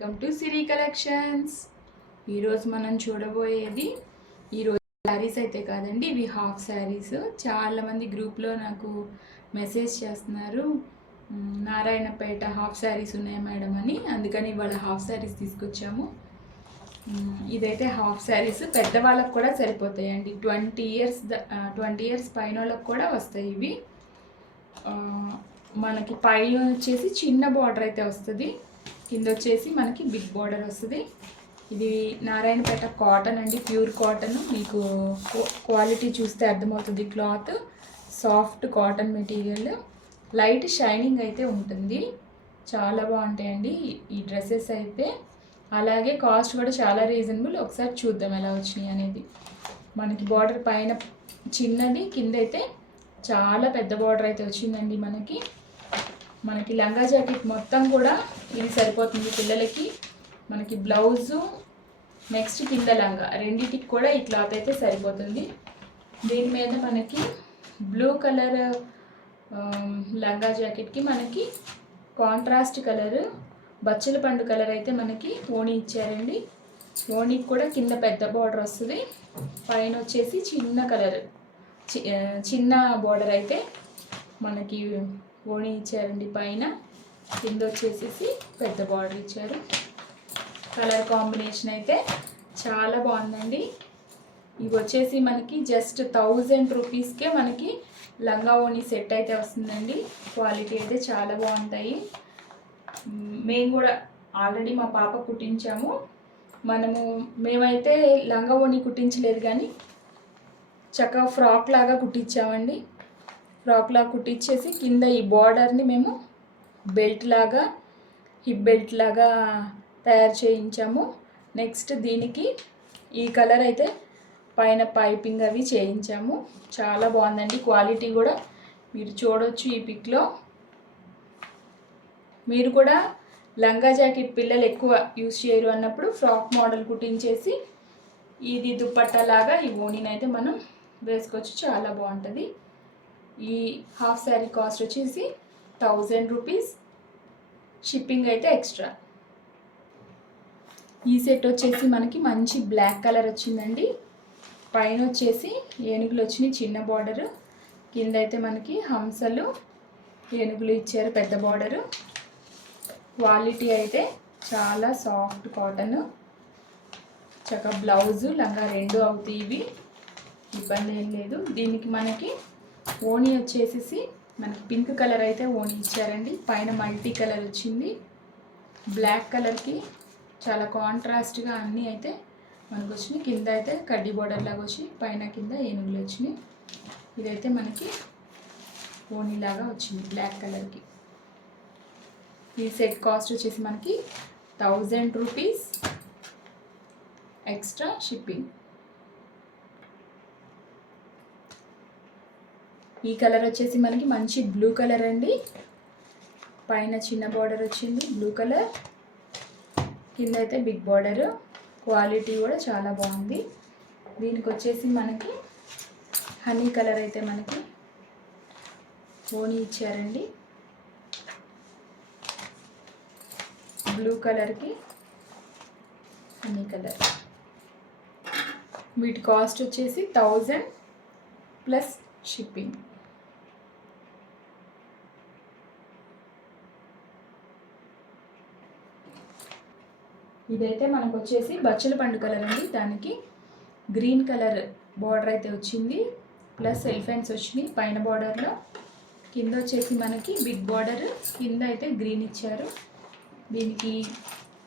Welcome to Siri collections. ఈరోజు మనం చూడబోయేది ఈరోజు శారీస్ అయితే కాదండి, ఇవి హాఫ్ శారీస్. చాలామంది గ్రూప్లో నాకు మెసేజ్ చేస్తున్నారు, నారాయణపేట హాఫ్ శారీస్ ఉన్నాయి మేడం అని. అందుకని ఇవాళ హాఫ్ శారీస్ తీసుకొచ్చాము. ఇదైతే హాఫ్ శారీస్, పెద్దవాళ్ళకు కూడా సరిపోతాయండి. 20 ఇయర్స్ పైన వాళ్ళకి కూడా వస్తాయి ఇవి. మనకి పై వచ్చేసి చిన్న బార్డర్ అయితే వస్తుంది, కింద వచ్చేసి మనకి బిగ్ బార్డర్ వస్తుంది. ఇది నారాయణపేట కాటన్ అండి, ప్యూర్ కాటన్. మీకు క్వాలిటీ చూస్తే అర్థమవుతుంది. Cloth soft cotton material, light shining అయితే ఉంటుంది. చాలా బాగుంటాయండి ఈ డ్రెస్సెస్ అయితే. అలాగే కాస్ట్ కూడా చాలా రీజనబుల్. ఒకసారి చూద్దాం ఎలా వచ్చినాయి అనేది. మనకి బార్డర్ పైన చిన్నది, కింద అయితే చాలా పెద్ద బార్డర్ అయితే వచ్చిందండి. మనకి లంగా జాకెట్ మొత్తం కూడా ఇది సరిపోతుంది పిల్లలకి. మనకి బ్లౌజు నెక్స్ట్ కింద లంగా రెండింటికి కూడా ఈ క్లాత్ అయితే సరిపోతుంది. దీని మీద మనకి బ్లూ కలర్ లంగా జాకెట్కి మనకి కాంట్రాస్ట్ కలర్ బచ్చల పండు కలర్ అయితే మనకి ఓణి ఇచ్చారండి. ఓణికి కూడా కింద పెద్ద బార్డర్ వస్తుంది, పైన వచ్చేసి చిన్న బార్డర్ అయితే మనకి ఓణి ఇచ్చారండి. పైన కింద వచ్చేసి పెద్ద బార్డర్ ఇచ్చారు. కలర్ కాంబినేషన్ అయితే చాలా బాగుందండి. ఇవి వచ్చేసి మనకి జస్ట్ 1000 రూపీస్కే మనకి లంగా ఓణి సెట్ అయితే వస్తుందండి. క్వాలిటీ అయితే చాలా బాగుంటాయి. మేము కూడా ఆల్రెడీ మా పాప కుట్టించాము. మేమైతే లంగా ఓణి కుట్టించలేదు, కానీ చక్కగా ఫ్రాక్ లాగా కుట్టించామండి. ఫ్రాక్ లాగా కుట్టించేసి కింద ఈ బార్డర్ని మేము బెల్ట్ లాగా, హిప్ బెల్ట్ లాగా తయారు చేయించాము. నెక్స్ట్ దీనికి ఈ కలర్ అయితే పైన పైపింగ్ అవి చేయించాము. చాలా బాగుందండి. క్వాలిటీ కూడా మీరు చూడవచ్చు ఈ పిక్లో. మీరు కూడా లంగా జాకెట్ పిల్లలు ఎక్కువ యూజ్ చేయరు అన్నప్పుడు ఫ్రాక్ మోడల్ కుట్టించేసి ఇది దుప్పట్టా లాగా ఈ ఓణిని అయితే మనం వేసుకోవచ్చు. చాలా బాగుంటుంది. ఈ హాఫ్ శారీ కాస్ట్ వచ్చేసి 1000 రూపీస్, షిప్పింగ్ అయితే ఎక్స్ట్రా. ఈ సెట్ వచ్చేసి మనకి మంచి బ్లాక్ కలర్ వచ్చిందండి. పైన వచ్చేసి ఏనుగులు వచ్చినాయి, చిన్న బార్డరు. కింద అయితే మనకి హంసలు ఏనుగులు ఇచ్చారు, పెద్ద బార్డరు. క్వాలిటీ అయితే చాలా సాఫ్ట్ కాటన్. చక్కగా బ్లౌజు లంగా రెండు అవుతాయి, ఇవి ఇబ్బంది ఏం లేదు. దీనికి మనకి ఓణి వచ్చేసి మనకి పింక్ కలర్ అయితే ఓణి ఇచ్చారండి. పైన మల్టీ కలర్ వచ్చింది. బ్లాక్ కలర్కి చాలా కాంట్రాస్ట్గా అన్నీ అయితే మనకు వచ్చినాయి. కింద అయితే కడ్డీ బోర్డర్ లాగా వచ్చి పైన కింద ఏనుగులు వచ్చినాయి. ఇదైతే మనకి ఓణి లాగా వచ్చింది బ్లాక్ కలర్కి. ఈ సెట్ కాస్ట్ వచ్చేసి మనకి 1000 రూపీస్, ఎక్స్ట్రా షిప్పింగ్. ఈ కలర్ వచ్చేసి మనకి మంచి బ్లూ కలర్ అండి. పైన చిన్న బార్డర్ వచ్చింది బ్లూ కలర్, కింద అయితే బిగ్ బార్డర్. క్వాలిటీ కూడా చాలా బాగుంది. దీనికి వచ్చేసి మనకి హనీ కలర్ అయితే మనకి ఓణి ఇచ్చారండి. బ్లూ కలర్కి హనీ కలర్. వీటి కాస్ట్ వచ్చేసి 1000 ప్లస్ షిప్పింగ్. ఇదైతే మనకు వచ్చేసి బచ్చల పండు కలర్ అండి. దానికి గ్రీన్ కలర్ బార్డర్ అయితే వచ్చింది, ప్లస్ ఎలిఫెంట్స్ వచ్చినాయి పైన బార్డర్లో. కింద వచ్చేసి మనకి బిగ్ బార్డర్, కింద అయితే గ్రీన్ ఇచ్చారు. దీనికి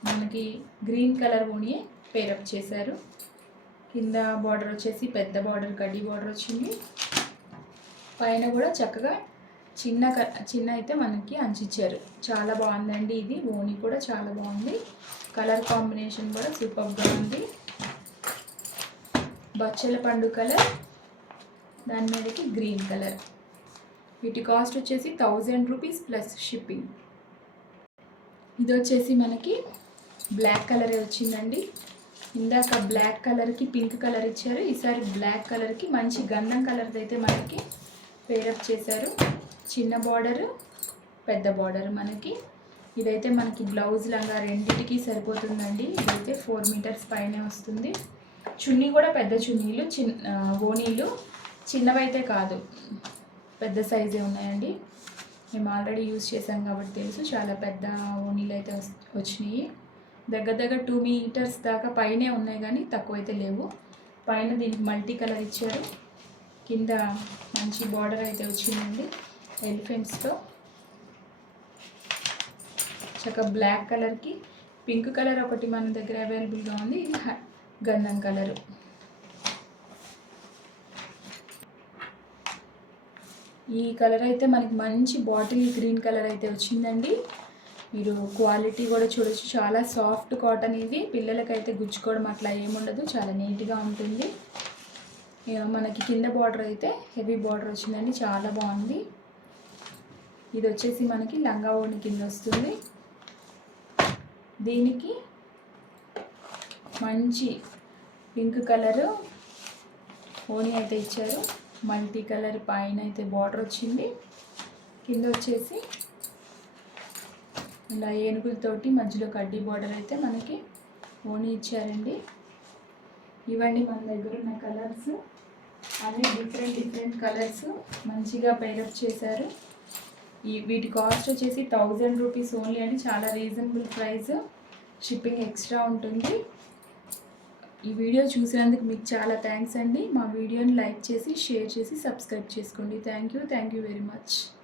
మనకి గ్రీన్ కలర్ ఓణియే పేరప్ చేశారు. కింద బార్డర్ వచ్చేసి పెద్ద బార్డర్ కడ్డీ బార్డర్ వచ్చింది. పైన కూడా చక్కగా చిన్న అయితే మనకి అంచిచ్చారు. చాలా బాగుందండి. ఇది ఓణి కూడా చాలా బాగుంది. కలర్ కాంబినేషన్ కూడా సూపర్గా ఉంది. బచ్చల పండు కలర్, దాని మీదకి గ్రీన్ కలర్. వీటి కాస్ట్ వచ్చేసి 1000 రూపీస్ ప్లస్ షిప్పింగ్. ఇది వచ్చేసి మనకి బ్లాక్ కలరే వచ్చిందండి. ఇందాక బ్లాక్ కలర్కి పింక్ కలర్ ఇచ్చారు, ఈసారి బ్లాక్ కలర్కి మంచి గంధం కలర్ అయితే మనకి పేరప్ చేశారు. చిన్న బార్డరు, పెద్ద బార్డర్ మనకి. ఇదైతే మనకి బ్లౌజ్ లంగా రెండింటికి సరిపోతుందండి. ఇదైతే 4 మీటర్స్ పైనే వస్తుంది. చున్నీ కూడా పెద్ద చున్నీలు, ఓనీలు చిన్నవైతే కాదు, పెద్ద సైజే ఉన్నాయండి. మేము ఆల్రెడీ యూజ్ చేసాం కాబట్టి తెలుసు. చాలా పెద్ద ఓనీలు అయితే వచ్చినాయి. దగ్గర 2 మీటర్స్ దాకా పైనే ఉన్నాయి, కానీ తక్కువ అయితే లేవు. పైన దీనికి మల్టీ కలర్ ఇచ్చారు. కింద మంచి బార్డర్ అయితే వచ్చిందండి ఎలిఫెంట్స్తో. చక్కగా బ్లాక్ కలర్కి పింక్ కలర్ ఒకటి మన దగ్గర అవైలబుల్గా ఉంది. ఇది గంధం కలరు. ఈ కలర్ అయితే మనకి మంచి బాటిల్ గ్రీన్ కలర్ అయితే వచ్చిందండి. మీరు క్వాలిటీ కూడా చూడొచ్చు. చాలా సాఫ్ట్ కాటన్ ఇది. పిల్లలకైతే గుచ్చుకోవడం అట్లా ఏముండదు, చాలా నీట్గా ఉంటుంది. మనకి కింద బార్డర్ అయితే హెవీ బార్డర్ వచ్చిందండి, చాలా బాగుంది. ఇది వచ్చేసి మనకి లంగా ఓణి కింద వస్తుంది. దీనికి మంచి పింక్ కలరు ఓణి అయితే ఇచ్చారు. మల్టీ కలర్ పైన అయితే బార్డర్ వచ్చింది. కింద వచ్చేసి ఇలా ఏనుగులతోటి మధ్యలో కడ్డీ బార్డర్ అయితే మనకి ఓణి ఇచ్చారండి. ఇవన్నీ మన దగ్గర ఉన్న కలర్స్. అన్ని డిఫరెంట్ కలర్స్ మంచిగా పేరప్ చేశారు. వీటి కాస్ట్ వచ్చేసి 1000 రూపీస్ ఓన్లీ అండి. చాలా రీజనబుల్ ప్రైస్. షిప్పింగ్ ఎక్స్ట్రా ఉంటుంది. ఈ వీడియో చూసినందుకు మీకు చాలా థ్యాంక్స్ అండి. మా వీడియోని లైక్ చేసి, షేర్ చేసి, సబ్స్క్రైబ్ చేసుకోండి. Thank you very much.